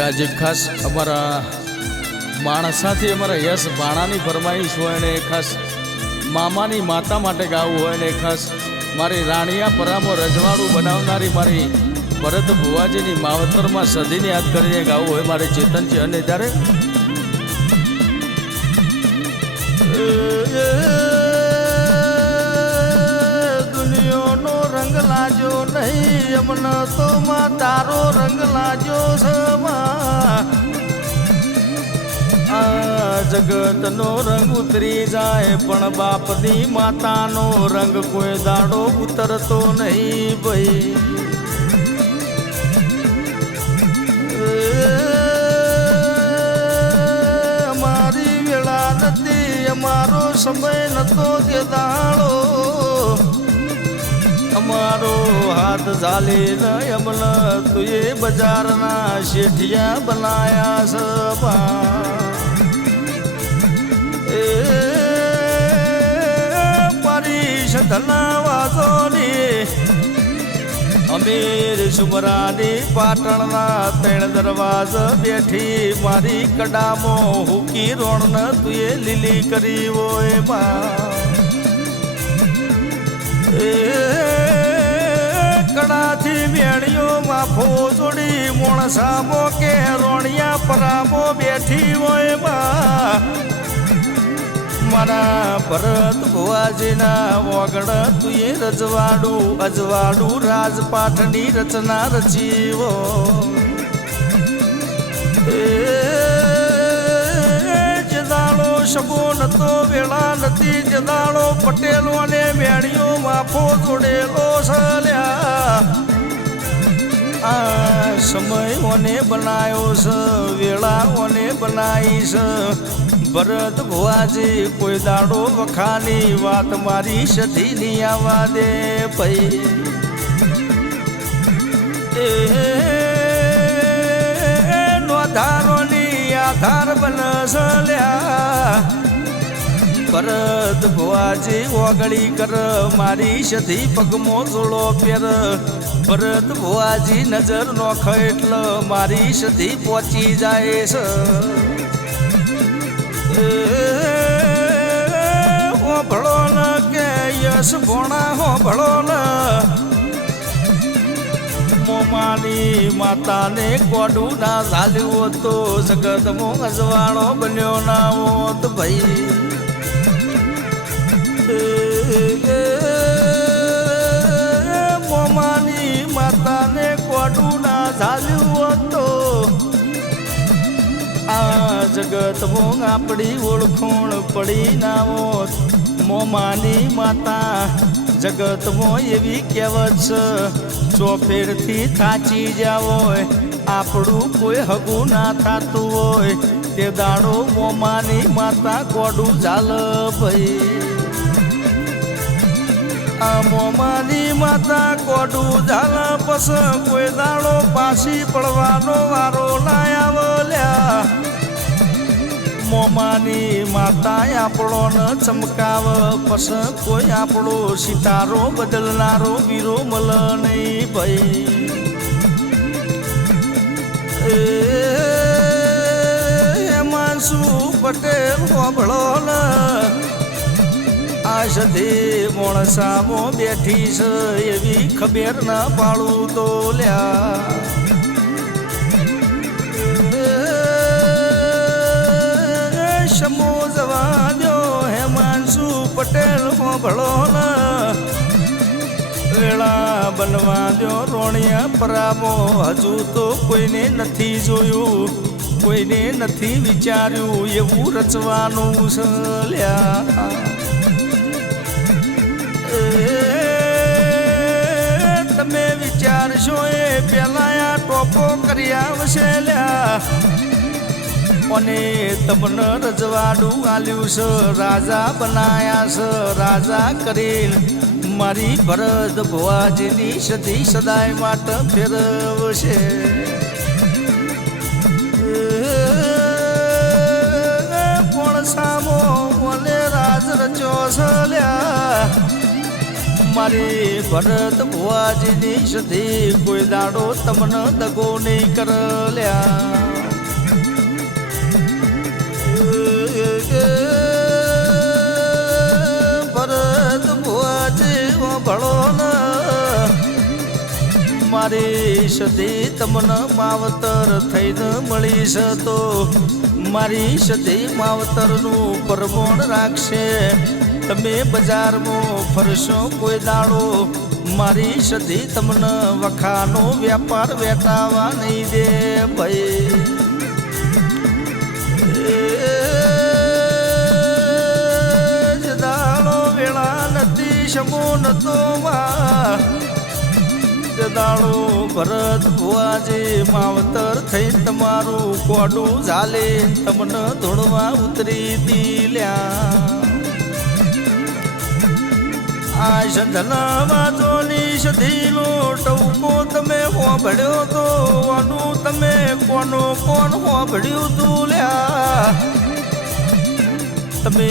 કે આજે ખાસ અમારા માણસાથી અમારા યશ ભાણાની ફરમાઈશ હોય ને ખાસ મામાની માતા માટે ગાવું હોય ને ખાસ મારી રાણિયા પરામો રજવાડું બનાવનારી મારી ભરત ભુવાજીની માવતરમાં સદીને યાદ કરીને ગાવું હોય મારે ચેતનજી. અને ત્યારે દુનિયાનો રંગ લાજો નહીં અમને તો માં તારો રંગ લાજો આ જગતનો રંગ ઉતરી જાય પણ બાપની માતાનો રંગ કોઈ દાડો ઉતરતો નહીં ભાઈ. અમારી વેળા નથી અમારો સમય નતો તે દાડો અમારો હાથ ઝાલી ન અમલ તુએ બજારના શેઠિયા બનાયા સભા. પરીશ ધનાવાસોની અમીર સુમરાની પાટણના 3 દરવાજ બેઠી મારી કડામો હુકી રોણ તુએ લીલી કરી હોય કડાથી મેળીઓ માફો જોડી મોણસામો કે રોણિયા પરામો બેઠી હોય મારા ભરત ભુવાજીના વગણ તુએ રજવાડું અજવાડું રાજપાઠની રચના રચીવો. જદાળો શબો નતો વેળા નથી જદાળો પટેલો અને મેળીઓ માફો જોડેલો સલ્યા આ સમયોને બનાવ્યો છે વેળાઓને બનાવી છે ભરત ભુવાજી કોઈ દાડો વખાની વાત મારી સધીની આવવા દે ભાઈ. નોધારોની આધાર બનસલ્યા ભરત ભુવાજી ઓગળી કર મારી સધી પગમો જોડો પેર ભરત ભુવાજી નજર નોખ એટલે મારી સધી પહોંચી જાય છે. હો ભળો ન કે યશ ભોણા હો ભળો ન મોમાની માતાને કોડું ના ઝાલ્યું તો જગતમાં અજવાળો બન્યો ના હોત ભાઈ. મોમાની માતાને કોડું ના ઝાલ્યું તો આ જગતમાં આપણી ઓળખોણ પડી ના હોત. મોમાની માતા જગતમાં એવી કહેવત છે ચોફેરથી થાચી જાવ હોય આપણું કોઈ હગું ના થતું હોય તે દાડો મોમાની માતા કોડું ઝાલ ભાઈ. આ મોમાની માતા કોડું ઝાલ પસ કોઈ દાડો પાછી પડવાનો વારો ના આવલ્યા. મોમાની માતા આપણો ન ચમકાવ પસ કોઈ આપણો સિતારો બદલનારો વીરો મલ નહીં ભાઈ. એમાં શું પટેલ હોબળો ન આ સધી મોણસામો બેઠી છે એવી ખબર ના પાડું તો લ્યા. સમો જવા દો હેમાંશુ પટેલ હોબળો ન વેળા બનવા દો રોણિયા પરામો હજુ તો કોઈને નથી જોયું કોઈને નથી વિચાર્યું એવું રચવાનું છે લ્યા. તમે વિચારશો એ પેલા આ ટોપો કરી આવશે લ્યા અને તમને રજવાડું આલ્યું છે રાજા બનાયા છે રાજા કરીને મારી ભરત ભુવાજીની સદી સદાય માટે ફેરવશે. કોણ સામો મને રાજ રચ્યો છે લ્યા મારી ભરત ભુવાજીની સધી કોઈ દાડો તમને દગો નહીં કરલ્યા ભરત ભુવાજી ભળો મારી સધી તમને માવતર થઈને મળીશ તો મારી સધી માવતરનું પરમોણ રાખશે તમે બજારમાં ફરશો કોઈ દાડો મારી સધી તમને વખાનો વ્યાપાર વેટાવા નહીં દે ભાઈ દાડો વેળા નથી સમો નતો દાડો ભરત ભુવાજી માવતર થઈ તમારું કોડું ઝાલે તમને ધોળવા ઉતરી દીલ્યા આ સંધનામાં જોની સધીનો ટવકો તમે હોભળ્યો તો વાનું તમે કોનો કોણ હોભળ્યું તું લ્યા તમે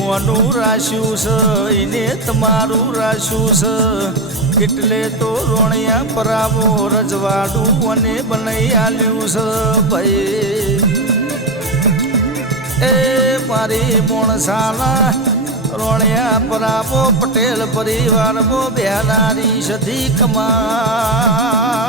વાનું રાશ્યું છે એને તમારું રાશ્યું છે એટલે તો રોણિયા પરાવો રજવાડું અને બનાવી આલ્યું છે ભાઈ એ મારી મોણસાલા રોણિયા પરાવો પટેલ પરિવારમાં બેનારી સધી કમા